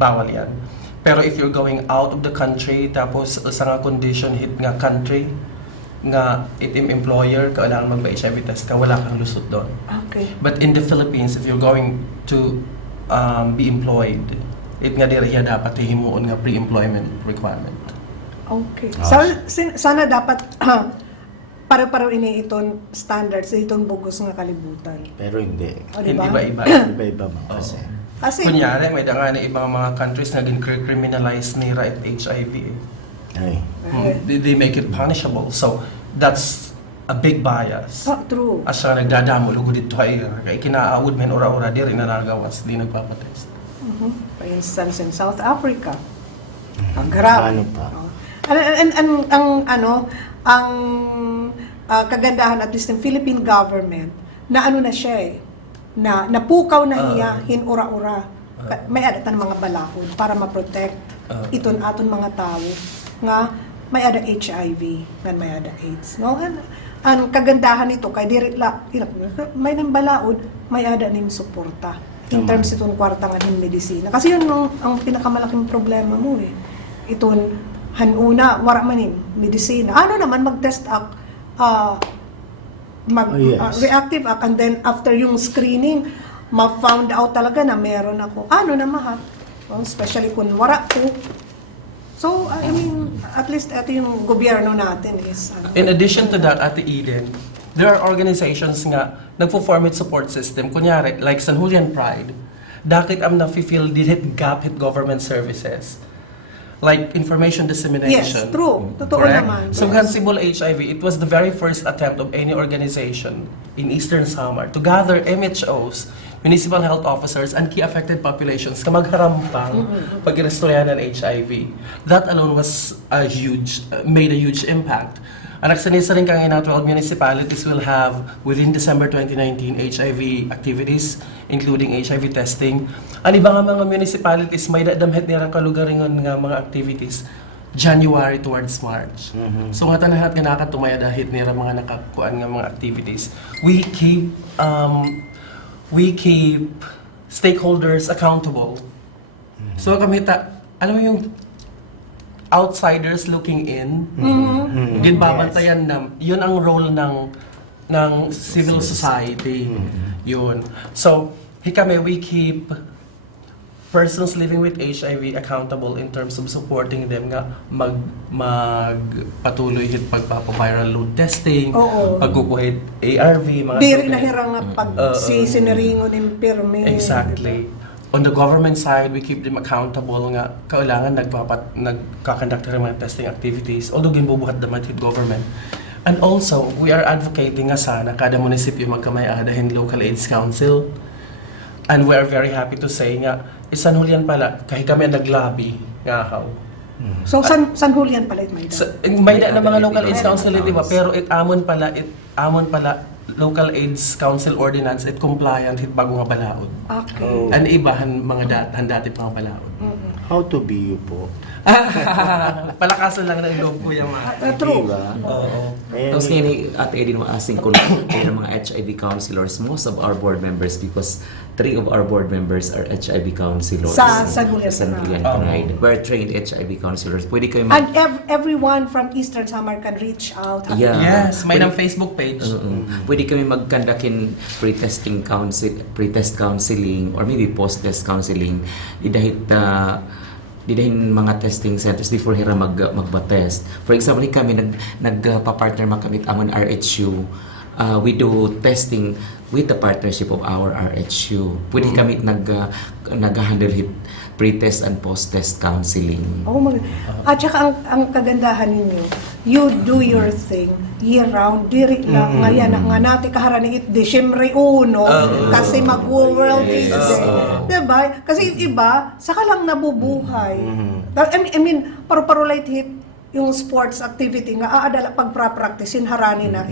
Bawal yan. Pero if you're going out of the country, tapos sa nga condition hit nga country, nga itim employer, kailangan mag-HIV test ka, wala kang lusot doon. Okay. But in the Philippines, if you're going to be employed, it nga diriya dapat himuon nga pre-employment requirement. Okay. So, sana dapat pare-paro ini itong standards, itong bugos nga kalibutan. Pero hindi. O, di ba? Hindi ba iba? Iba-iba man kasi. Kasi, Kunyari, may nga na ibang mga countries na criminalize nila at HIV. Ay. They make it punishable. So, that's a big bias. true. Asa nagdadamo, lugo dito ay kinaaud men ora-ora di rin nalagawas, di nagpapatest. For instance, in South Africa. Ang grabe. Ano pa? Ang kagandahan at least ng Philippine government na na siya na napukaw na hiya hinura-ura. May adatan mga balakod para ma-protect iton aton mga tao nga may ada HIV nga may ada AIDS. No? Ang kagandahan nito kay diri may nang balaod, may ada ning suporta in terms itong kwarta nga ning medisina. Kasi yun ang pinakamalaking problema mo Iton hanuna wara man ning medisina. Ano naman mag-test reactive act, and then after yung screening ma-found out talaga na meron ako. Na mahat. Especially kung wara ko. So, I mean, at least ito yung gobyerno natin is... In addition to that, Ate Eden, there are organizations nga nagpo-form it support system. Kunyari, like San Julian Pride, dakit am na-feel dihit gap hit government services. Like information dissemination. Yes, true. Totoo Correct? naman. So, Yes. Hansibol HIV, it was the very first attempt of any organization in Eastern Samar to gather MHOs, municipal health officers, and key affected populations na magharampang pag-restorya ng HIV. That alone was made a huge impact. Ang nagsanisa rin kang 12 municipalities will have, within December 2019, HIV activities, including HIV testing. Ang iba nga mga municipalities, may dadamhet nila kalugaringon nga mga activities January towards March. So nga tanahat nga nakatumaya dahil nila mga nakakuan nga mga activities. We keep stakeholders accountable. So kami alam mo yung outsiders looking in, din babantayan na, yun ang role ng civil society. Yun. So, we keep persons living with HIV accountable in terms of supporting them nga magpatuloy hit pagpapaviral load testing, pagkukuhit ARV, mga Diri na hirang nga pag sineringon ng pirmi. Exactly. On the government side, we keep them accountable nga kailangan nagkakandak rin mga testing activities, although ginbubuhat naman with government. And also, we are advocating nga sana kada munisipyo magkamay-adahin local AIDS council. And we are very happy to say nga, San Julian pala, kahit kami naglabi nga how. So, San Julian pala may May na mga local AIDS council, di ba? Pero amon pala local AIDS council ordinance it compliant hit bago nga balaod. Okay. And ibahan mga dati pang balaod. How to be you po? Palakasan lang ng loob ko yung mga. True. Diba? Oo. Tapos ngayon, Ate Edin, asking ko ng mga HIV counselors, most of our board members, because 3 of our board members are HIV counselors. Sa San Julian Pride. We're trained HIV counselors. Pwede kayo And everyone from Eastern Samar can reach out. Yeah. Yes, may ng Facebook page. Pwede kami mag-conductin pre-test counseling or maybe post-test counseling. Didahin mga testing centers before hira magba-test. For example, kami nagpa-partner makamit amon RHU. We do testing with the partnership of our RHU. Pwede kami nag-handle hit pre-test and post-test counseling. At saka ang kagandahan ninyo, you do your thing year-round. Diri lang ngayon nga natin kaharani it Disyembre 1 kasi mag-World AIDS Day. Diba? Kasi iba, saka lang nabubuhay. I mean, paru-paro light hit yung sports activity nga aadala pagpra-practicein harani na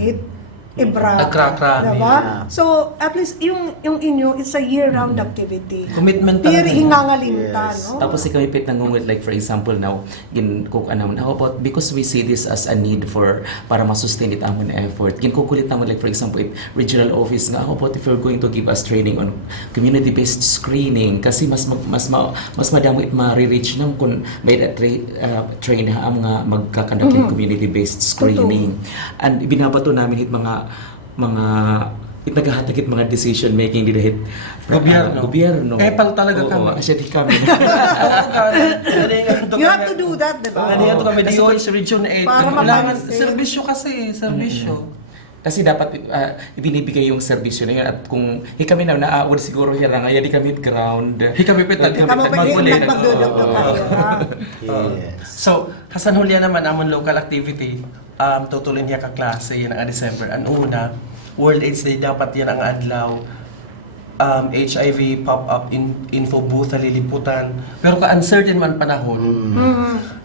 ibra. Nagkrakrami. Diba? So, at least yung inyo, it's a year-round activity. Commitment Di talaga. hingangalimta, Yes. no? Tapos si kami pit nangungit, like for example now, ginkuk naman ako about because we see this as a need for para ma-sustain it amon effort. Ginkukulit naman like for example if regional office nga ako about if you're going to give us training on community-based screening kasi mas madamo it ma-reach nang kung may train ha ang nga magkakandak yung community-based screening. And binabato namin it mga naghahatakit mga decision making di dahil gobyerno. Kaya pang talaga Oo, kami. asya di kami. You have to do that, diba? Ganito kami, DOH Region 8. Para Kailangan, mapansin. serbisyo kasi, serbisyo. Kasi dapat ibinibigay yung serbisyo na yun at kung kami na naawal siguro yan nga di kami ground. Kami pitag Kamu pa magmuli. magdudog kayo, ha? Yes. So, Hasan Julian naman among local activity, tutuloy niya ka-klase yan ang December. Ang una, World AIDS Day dapat yan ang adlaw. HIV pop-up info booth na liliputan. Pero ka-uncertain man panahon,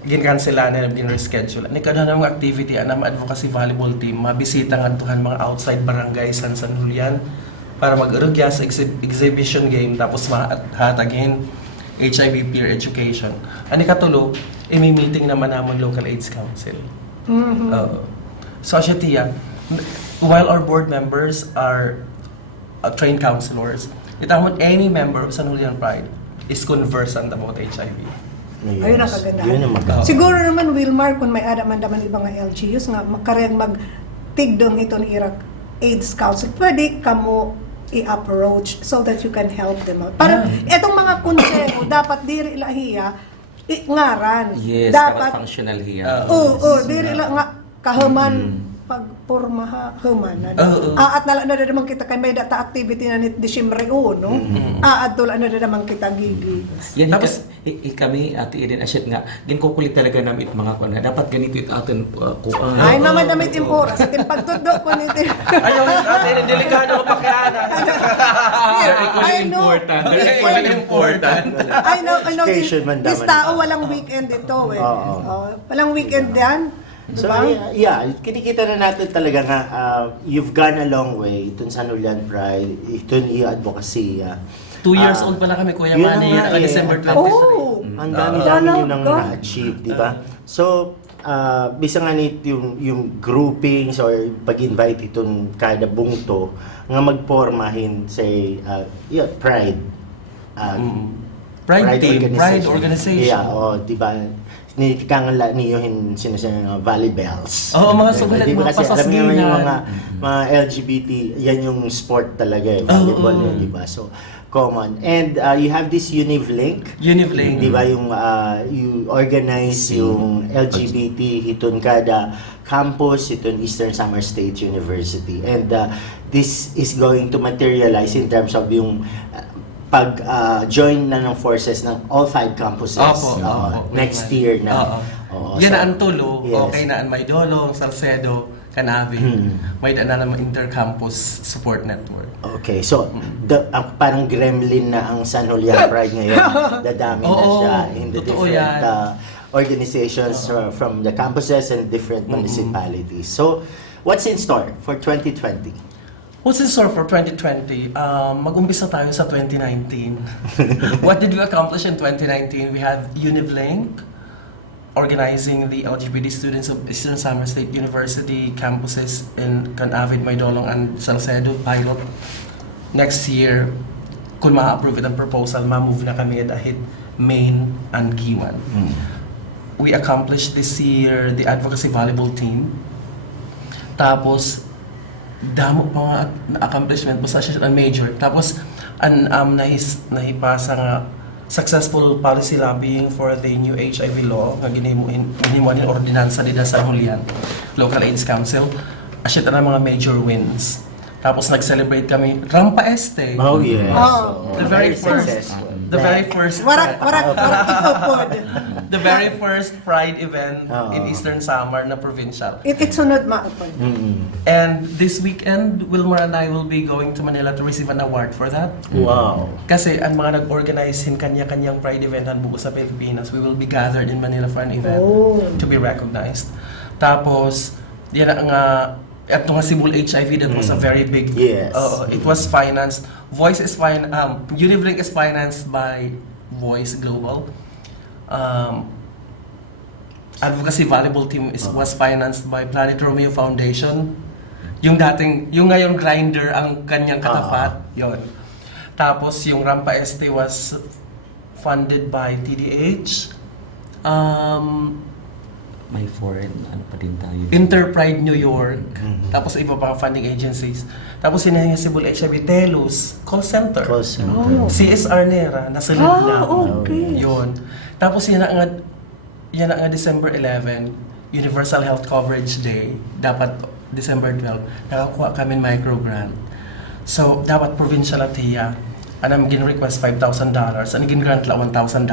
ginkansela na din reschedule. Ni kada namang activity, anam advocacy volleyball team, mabisita nga tuhan mga outside barangay San Julian para mag-urugya sa exhibition game tapos mahatagin HIV peer education. Ani katulo, imi-meeting naman namon local AIDS council. So siya tiya, while our board members are trained counselors, itahon any member of San Julian Pride is conversant about HIV. Yes. Ayun ang kagandahan. Yun ang maganda. Siguro naman, Wilmar, kung may adaman daman ibang nga LGUs nga, makareng magtigdong ito ni Iraq AIDS Council, pwede kamo i-approach so that you can help them out. Para itong mga konseho, dapat diri ilahiya, ngaran. Yes, dapat functional here. diri ila nga kahaman pagporma humanan. At nala na naman kita kay may data activity na ni Disyembre 1, no? Adto na naman kita gigi. Yan Tapos, kami ati Eden asyat nga ginkukulit talaga namin mga kuan dapat ganito it atin kuan. Ay naman damit yung oras at yung pagtudo ko nito. Ayaw, ate, delikado ang pakianan. I know. Very important. I know. Education man This daman. tao walang weekend ito eh. Oo. Walang weekend yan. So, Diba? yeah, kinikita na natin talaga nga, you've gone a long way itong San Julian Pride, itong advocacy. 2 years old pala kami, Kuya yun Manny, na nga naka eh. December 23. Oh! Ang dami-dami yun ang Talaga. na-achieve, di ba? So, bisa nga nito yung groupings or pag-invite itong kada bungto nga magpormahin say Pride. Pride team, Pride organization. Yeah, di ba? Nitikangala niyo sinasabi Valley Bells. Oo, mga Diba? sugalit, Di ba mga kasi alam niyo naman yung pasasginan. mga LGBT, yan yung sport talaga eh, volleyball yun, di ba? So, common. And you have this Univlink. Univlink. Di ba yung you organize yung LGBT hitun kada campus hitun Eastern Samar State University. And this is going to materialize in terms of yung pag-join na ng forces ng all 5 campuses. Opo. Next year na. Oo, Yan so, na ang tulo, yes. okay na ang Maydolong, Salcedo, Canavi, may daan na naman Intercampus Support Network. Okay, so parang gremlin na ang San Julian Pride ngayon. Dadami na Oo, siya in the totoo different yan. organizations from the campuses and different municipalities. So, what's in store for 2020? What's in store for 2020? Mag-umpisa tayo sa 2019. What did we accomplish in 2019? We have Univlink, organizing the LGBT students of Eastern Samar State University campuses in Canavid, Maydolong, and Salcedo pilot. Next year, kung ma-approve it ang proposal, ma-move na kami dahil Maine and Giwan. We accomplished this year the advocacy volleyball team. Tapos, damo pa mga accomplishment basta siya ang major. Tapos, nahipasa nga successful policy lobbying for the new HIV law nga ginimuin ni ordinansa nila sa Julian Local AIDS Council. Asya na mga major wins. Tapos nag-celebrate kami Rampa Este. Oh, yes. Oh. The very first successful. The very first Warak ikaw po. the very first Pride event Oo. in Eastern Samar na provincial. It sunod maapon. And this weekend, Wilmer and I will be going to Manila to receive an award for that. Wow. Kasi ang mga nag-organize in kanya-kanyang Pride event ang buo sa Pilipinas, we will be gathered in Manila for an event to be recognized. Tapos, yan ang at nga Cebu HIV, that was a very big, Yes. it was financed, Uniblink is financed by Voice Global. Advocacy Volleyball Team was financed by Planet Romeo Foundation. Yung ngayon Grindr ang kanyang katapat, yon. Tapos yung Rampa Este was funded by TDH. May foreign, ano pa din tayo. Interpride New York. Tapos iba pang funding agencies. Tapos sinahin si Cebu HIV, Telus, call center. Call center. CSR Nera, nasa lead na. Okay. Yun. Tapos yan ang December 11, Universal Health Coverage Day. Dapat December 12, nakakuha kami ng micro grant. So, dapat provincial at hiya. Anong gin-request $5,000, ang gin-grant lang $1,000.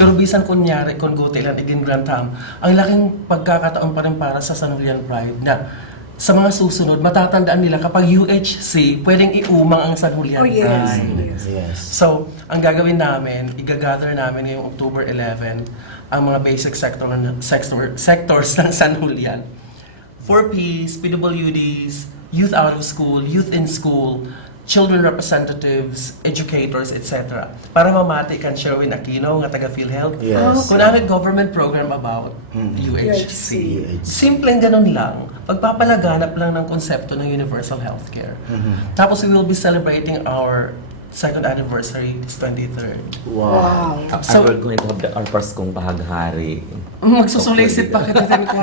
Pero bisan kunyari, kung gote lang, gin-grant ang laking pagkakataon pa rin para sa San Julian Pride na sa mga susunod, matatandaan nila kapag UHC, pwedeng iumang ang San Julian Oh, yes. Pride. Yes. So, ang gagawin namin, igagather namin ngayong October 11, ang mga basic sectors ng San Julian. 4Ps, PWDs, youth out of school, youth in school, children representatives, educators, etc. Para mamati kan Sherwin Aquino, nga taga PhilHealth. Yes. Kung ano government program about UHC. UHC. Simpleng ganun lang. Pagpapalaganap lang ng konsepto ng universal healthcare. Tapos we will be celebrating our second anniversary this 23rd. Wow. So- We're going to have our Paskong Bahaghari. Magsusulisit pa kita din ko.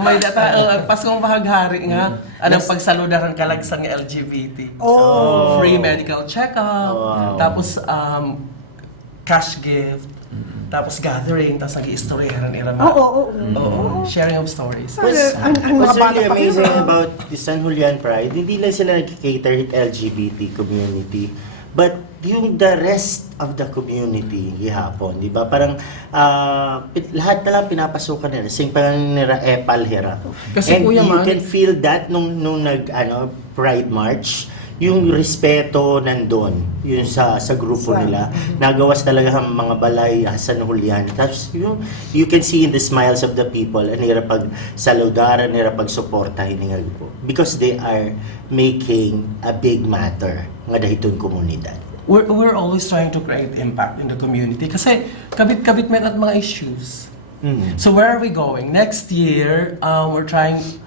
May data, Paskong Bahaghari nga, anong pagsaludaran kalagsang LGBT. Oh. Free medical check-up, Wow. tapos cash gift, tapos gathering, tapos nag-i-storyahan nila na. Oo. Sharing of stories. Ang mga What's bata really pa yun, amazing ah. about the San Julian Pride, hindi lang sila nag-cater hit LGBT community, but yung the rest of the community gihapon, di ba? Parang lahat na lang pinapasukan nila. Sing parang nila epal hira. Kasi and Kuya you Man, can feel that nung Pride March, yung respeto nandun, yung sa grupo nila. Nagawas talaga ang mga balay sa San Julian. Tapos you can see in the smiles of the people, and nila pag saludaran, nila pag suportahin nga grupo. Because they are making a big matter nga dahitong komunidad. We're always trying to create impact in the community kasi kabit-kabit man at mga issues. So where are we going? Next year,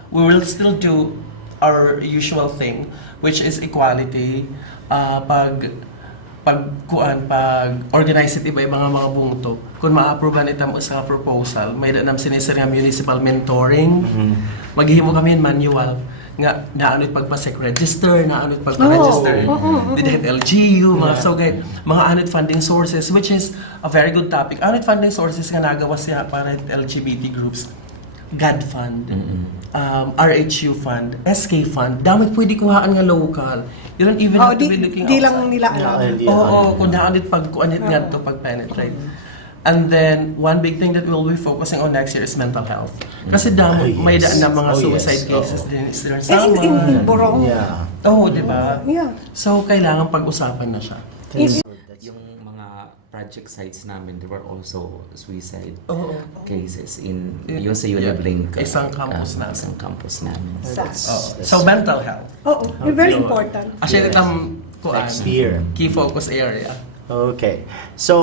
we will still do our usual thing, which is equality. Pag-organize it iba yung mga bungto. Kung ma-approve ita mo sa proposal, may danam sinisir nga municipal mentoring. Maghihimo kami yung manual nga naano't pagpasek register, naano't pagpa-register dahil LGU, mga mga anit funding sources, which is a very good topic. Anit funding sources nga nagawa siya para LGBT groups. GAD Fund, RHU Fund, SK Fund, dami pwede kuhaan nga local. You don't even have to be looking di outside. lang nila alam. Oo, kung naanit pag-kuanit nga to pag-penetrate. And then, one big thing that we'll be focusing on next year is mental health. Kasi may daan na mga suicide cases din sa In Borong. Yeah. Oo, di ba? Yeah. So, kailangan pag-usapan na siya. Yung mga project sites namin, there were also suicide Oo. cases yun sa Uniblink. Isang campus namin. Isang campus namin. So, mental health. Oo, very important. Actually, Yes. Next year. key focus area. Okay. So,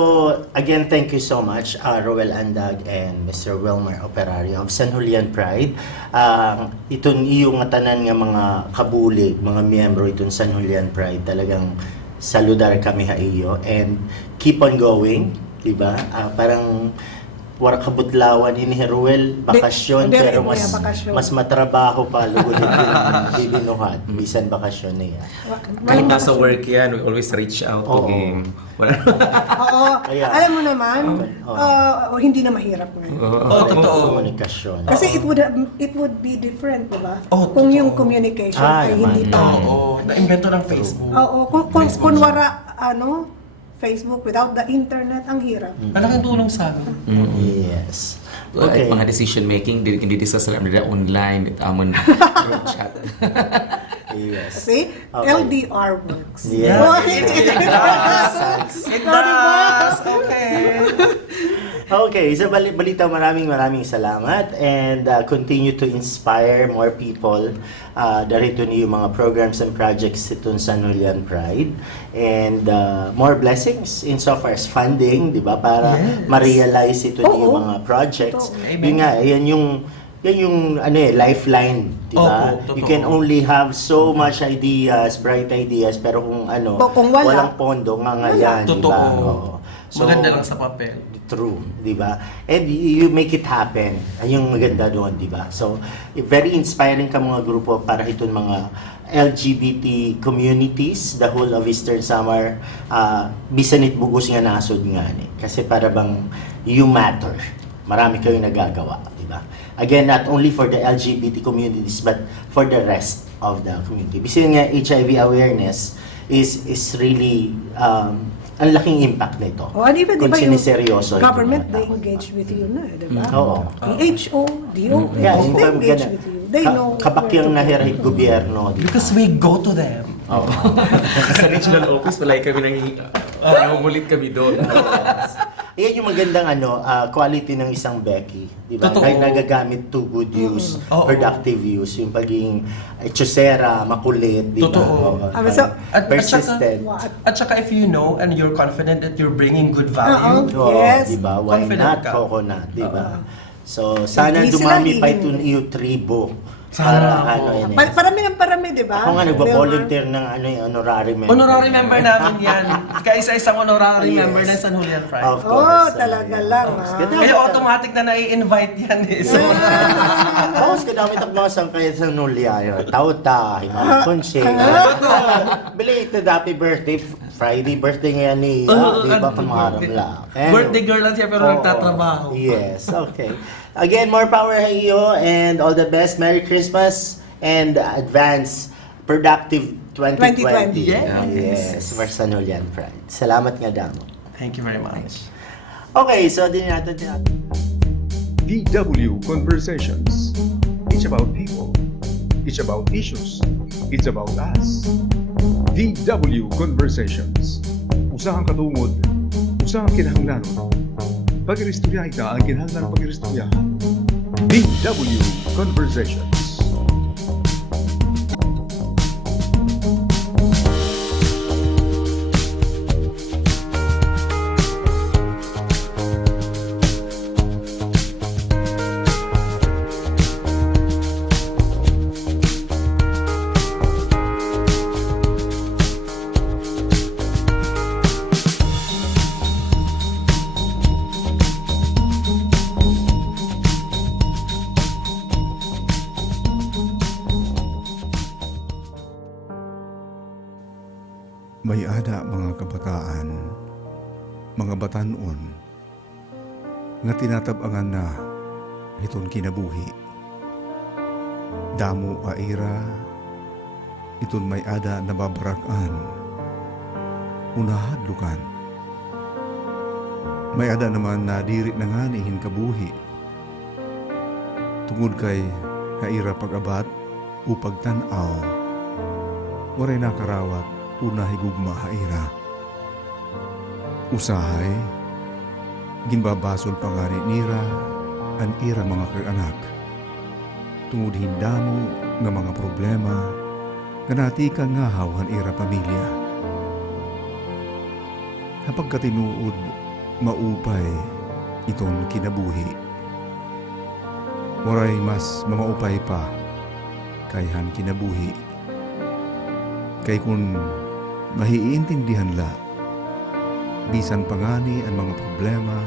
again, thank you so much, Roel Andag and Mr. Wilmer Operario of San Julian Pride. Itong iyong tanan nga mga kabulig, mga miyembro itong San Julian Pride, talagang saludar kami ha iyo. And keep on going, diba? Parang wala kabutlawan ini Ruel, bakasyon, Di- pero di- bakasyon. mas matrabaho pa lugod ito binuhat, bisan bakasyon niya. Kahit nasa work yan, we always reach out to Oo. him. Oo. Kaya- Alam mo naman, Oo. hindi na mahirap ngayon. Totoo. Komunikasyon. Kasi it would be different, di ba? Oh, Kung yung totoo. communication ay hindi naman. pa. Oo, na-invento ng Facebook. Oo, kung wara, Facebook, without the internet, ang hirap. Malaking tulong sa amin. Yes. Okay. Okay. Mga decision making, hindi discuss lang nila online, with amon group chat. Yes. See? Okay. LDR works. Yeah. It does! Okay. Okay, sa balita, maraming salamat and continue to inspire more people. Darito niyo yung mga programs and projects itong sa Nulian Pride. And more blessings insofar as funding, di ba? Para ma-realize ito niyo yung mga projects. Amen. Yun nga, yan yung lifeline, di ba? Opo, totoo. You can only have so much ideas, bright ideas, pero kung Kung wala. walang pondo, nga yan, di ba? Totoo. Oo. Maganda lang sa papel. True, di ba? And you make it happen. Ayun yung maganda doon, di ba? So, very inspiring ka mga grupo para itong mga LGBT communities, the whole of Eastern Samar, bisan it bugos nga nasod nga ni. Kasi para bang you matter. Marami kayong nagagawa, di ba? Again, not only for the LGBT communities, but for the rest of the community. Bisan nga HIV awareness is really ang laking impact nito. Oh, and even, Kung diba, yung siniseryoso itong government, mga they tao. engage with you na, di ba? Oo. PHO, DOH, Yeah, they yung engage ganun. with you. They know Kabakyang where to go. nahirahit gobyerno, di ba? Because we go to them. Oo. Sa regional office, wala kami nangungulit kami doon. Yan yung magandang quality ng isang Becky, di ba? Totoo. Kahit nagagamit to good use, Oo. productive use, yung pagiging chosera, makulit, di ba? Totoo. Oo. So, Persistent. At saka if you know and you're confident that you're bringing good value, Oo, Yes. di ba? Why Confident not ka. coconut, di ba? So, sana Hindi sila dumami pa hihingi. itong iyo tribo. Sana Para ako. yun eh. Parami ng parami, di ba? Ako nga nagbo-volunteer ng yung honorary member. honorary member namin yan. Kaisa-isang honorary Yes. member ng San Julian Pride. Of course. Oh, talaga lang, Yes. ah. Kaya automatic na nai-invite yan eh. So, Tapos kadamit ang mga sangkay sa Nulia. Tauta, Himang Kunse. Belated happy birthday. Friday birthday ngayon ni di ba kamaram lang. Birthday girl lang siya pero Oo. nagtatrabaho. Yes, okay. Again, more power sa iyo and all the best. Merry Christmas and advance productive 2020. 2020. Yes, for San Julian Pride. Salamat nga damo. Thank you very much. Okay, so din natin. VW Conversations. It's about people. It's about issues. It's about us. VW Conversations. Usahang katungod. Usahang kinahanglanon. Pag-iristorya ita ang kinahanglan pag-iristoryahan. VW Conversations. May ada mga kabataan, mga batanon, nga tinatabangan na hiton kinabuhi. Damo aira, iton may ada na babarakan, unahadlukan. May ada naman na diri na nga nihin kabuhi. Tungod kay haira pag-abat o pagtanaw, waray nakarawat una higugma haira. Usahay, ginbabasol pangari nira, an ira mga kag-anak. Tungod hindamo nga mga problema, ganati ka nga hawan ira pamilya. Kapag katinuod, maupay iton kinabuhi. Waray mas mamaupay pa, kayhan kinabuhi. Kay kung mahiintindihan la, bisan pangani ang mga problema,